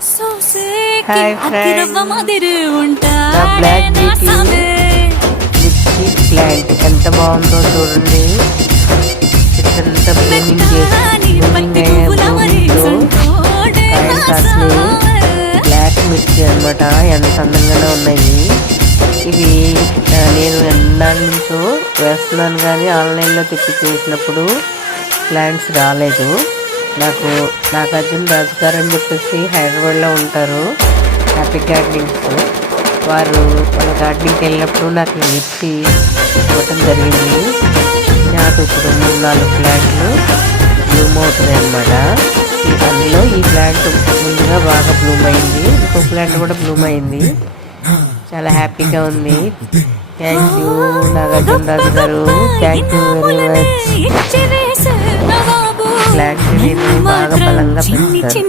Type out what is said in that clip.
Hi friends, నా black beauty మిర్చి plant ఎంత బాగుందో చూడండి. ఇదంతా బ్లూమింగ్ బ్లాక్ మిర్చి అనమాట. ఎంత అందంగానే ఉన్నాయి ఇవి. నేను ఎన్నాళ్ళ నుంచో వేస్తున్నాను కానీ ఆన్లైన్లో తెప్పి చేసినప్పుడు ప్లాంట్స్ రాలేదు. నాకు నాగార్జున రాజు గారు అని చెప్పేసి హైదరాబాద్లో ఉంటారు, హ్యాపీ గార్డెనింగ్స్. వారు వాళ్ళ గార్డెనింగ్కి వెళ్ళినప్పుడు నాకు మిర్చి ఇవ్వటం జరిగింది. నాకు ఇప్పుడు 3-4 ప్లాంట్లు బ్లూమ్ అవుతున్నాయి అన్నమాట. అందులో ఈ ప్లాంట్ ముందుగా బాగా బ్లూమ్ అయింది, ఇంకో ప్లాంట్ కూడా బ్లూమ్ అయింది. చాలా హ్యాపీగా ఉంది. థ్యాంక్ యూ నాగార్జున రాజు గారు, thank you very much. Plant బాగా బలంగా పెంచుతారు.